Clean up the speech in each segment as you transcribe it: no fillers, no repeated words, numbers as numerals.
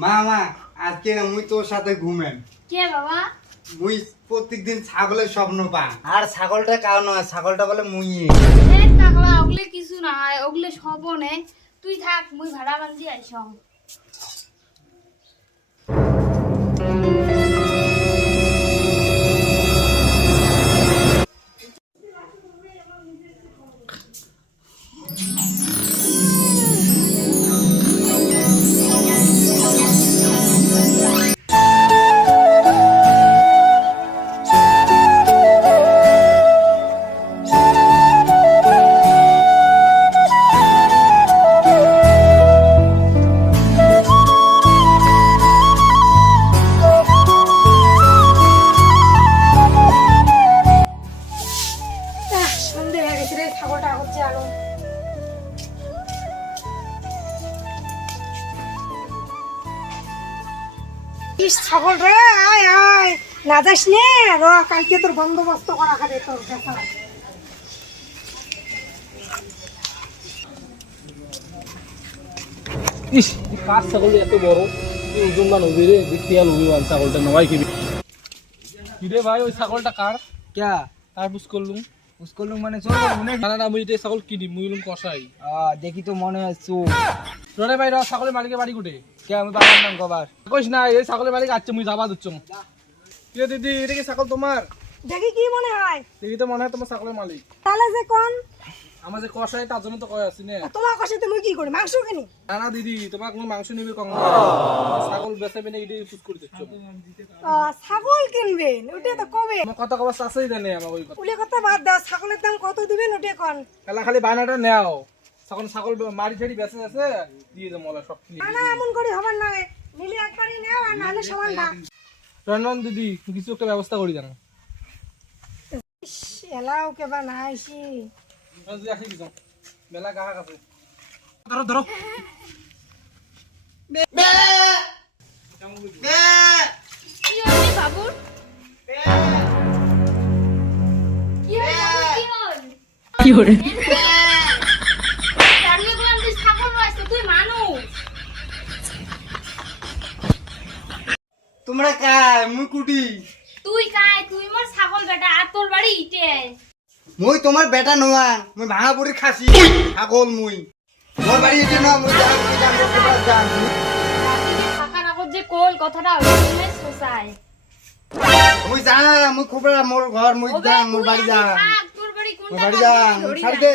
মা মা আজকে না মুই তোর সাথে ঘুমেন। কে বাবা? মুই প্রত্যেকদিন ছাগলের স্বপ্ন পা, আর ছাগলটা কাও নয়, ছাগলটা বলে মুই। এ টাকলা ওগলে কিছু না হয়, ওগলে সবনে তুই থাক, মুই ভাড়া বান্ধি আইসং। সন্ধে হয়ে গেছে রে, ছাগলটা হচ্ছে আলো। ইস ছাগল রে, আয় আয়, না যাস নে র, কালকে তোর বন্দোবস্ত করা খাবে তোর দেখা। ইস কার ছাগল এত বড়, ওজন মান হবি রে, দেখতে আর হবি মান ছাগলটা নয় কি রে ভাই? ওই ছাগলটা কার? ক্যা কার বুঝ করলুম? উসকলু মানে চল মনে। না না না, মুই এটা ছাগল কিনি, মুই হলুম কষাই। দেখি তো মনে হয় চো। রে ভাই র, ছাগলের মালিকের বাড়ি কোটে? কে আমি বাবার নাম কবার কইস না, এই ছাগলের মালিক আছে, মুই যাবা দিচ্ছ। কে দিদি, এটা কি ছাগল তোমার? দেখি কি মনে হয়, দেখি তো মনে হয় তোমার ছাগলের মালিক। তাহলে যে কোন আমার যে কষাই তার জন্য তো কয় আছি না। তোমার কাছে তুমি কি করি, মাংস কিনি? না না দিদি, তোমাকে মুই মাংস নিবি কম, ছাগল বেচাবে না, এটাই পুষ করে দিচ্ছ। ছাগল কিনবেন ওটা তো কবে? আমার কথা কবার চাষাই দেয় আমার ওই কথা। ওলে কথা বাদ দাও, ছাগলের দাম কত দিবেন ওটা কোন? খেলা খালি বায়নাটা নেও, তখন ছাগল মারি ঝাড়ি বেঁচে আছে দিয়ে দে মলা সব কিনে। না না, এমন করে হবার না, মিলে একবারই নাও, আর নাহলে সমান ভাগ। রনন দিদি, কিছু একটা ব্যবস্থা করি জানো? এলাও কেবা না আইসি। যদি আসি কিছু মেলা গাহক আছে, ধরো ধরো। কি হল বাবুর? কি হল বাবুর, কি হল? কি হরে? জানিয়ে বললাম তুই ছাগল রয়েছে, তুই মানুষ। তোমরা কায় মুই কুটি? তুই কায়, তুই মোর ছাগল বেটা, আর তোর বাড়ি ইটে। মুই তোমার বেটা নোয়া, মুই ভাঙাপুরি খাসি ছাগল মুই। মোর বাড়ি এতে না, মুই যাম মুই যাম কোথাও যাম। থাকার আগত যে কোল কথাটা ওইখানে সোসায়। মুই যাম, মুই খুবরা মোর ঘর, মুই যাম মোর বাড়ি যাম। তোর বাড়ি মোর কোনটা? বাড়ি যাম,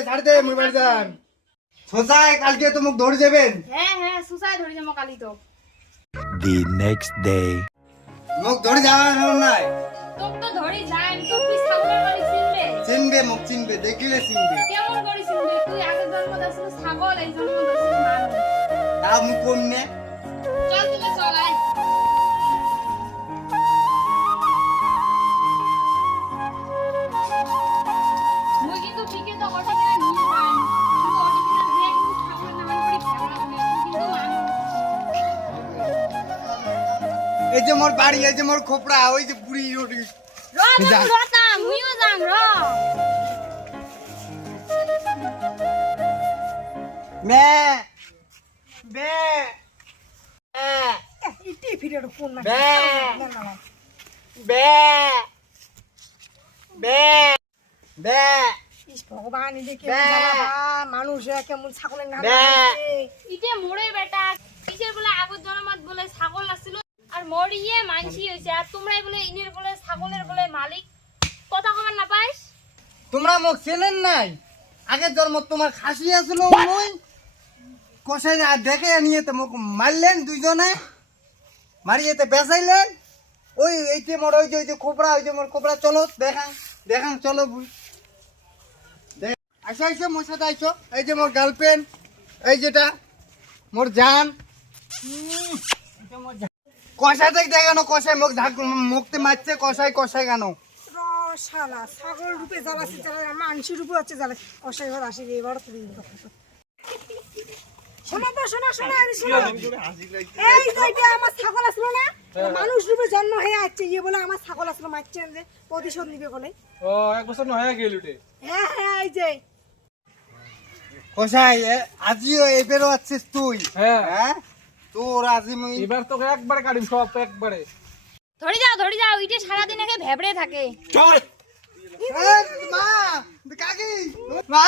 ছাড় দে মুই বাড়ি যাম। সোজাই কালকে তো মুখ ধরে যাবেন। হ্যাঁ হ্যাঁ, সুসায় ধরে যাবো কালি তো। The next day. মুখ ধরে যাওয়ার নাই। তোক তো ধরি যাই, তো তুই ছাগলের বাড়ি চিনবে? চিনবে, মুখ চিনবে, দেখলে চিনবে। কেমন করে চিনবে? তুই আগের জন্ম দেখছিস ছাগল, এই জন্ম দেখছিস মানুষ। তা মুখ কোন নে? চল তুলে চল আয়। মুই কিন্তু ঠিকই তো ওটা কিনা নিয়ে যাই, কিন্তু ওটা কিনা যে কিন্তু ছাগলের নামের পরে ভেড়া লাগবে, তুই কিন্তু মানুষ। এই যে মোর বাড়ি, এই যে মোর খোপড়া, ওই যে বুড়ি রোডি। র বন্ধু রতা, মুইও যাম র। মে বে ইটি ফিরে ফোন না। বে বে বে বে ইস ভগবান, এদিকে বে। মানুষ কেমন ছাগলের নাম বে। ইতে মোরে বেটা, কিসের বলে আগের জন্মত বলে ছাগল আসছিল, আর মরিয়ে মানসি হইছে, আর তোমরাই বলে ইনের বলে ছাগলের বলে মালিক। কথা কবার না পাইস? তোমরা মুখ চেনেন নাই? আগের জন্ম তোমার খাসি আসলো, মুই কষাই দেখে নিয়ে তো মুখ মারলেন দুইজনে, মারিয়েতে বেচাইলেন। ওই এইতে মোর ওই যে খোপড়া, ওই যে মোর খোপড়া, চলো দেখান দেখান, চলো বুই আইসো আইসো মোর সাথে আইসো। এই যে মোর গার্লফ্রেন্ড, এই যেটা মোর জান। কষাই দেখ দেখানো, কষাই মুখ মুখতে মারছে, কষাই কষাই কেন? শালা ছাগল রূপে জ্বালাচ্ছে, জ্বালা মানুষের রূপে হচ্ছে জ্বালা। অসাই ঘর আসি এবার তো শোনো তো, শোনো শোনো, আমি শোনো। এই যে এটা আমার ছাগল আসলো না, মানুষ রূপে জন্ম হয়ে আসছে, ইয়ে বলে আমার ছাগল আসলো, মারছেন যে প্রতিশোধ নিবে বলে। ও এক বছর না হয়ে গেল উঠে। হ্যাঁ হ্যাঁ, এই যে কষাই আজিও এবারও আছিস তুই? হ্যাঁ হ্যাঁ তোর আজি মুই এবার তোকে একবারে কাটিম সব একবারে। ধরে যাও ইটে সারাদিন আগে ভেবড়ে থাকে এ, মা কাকি মা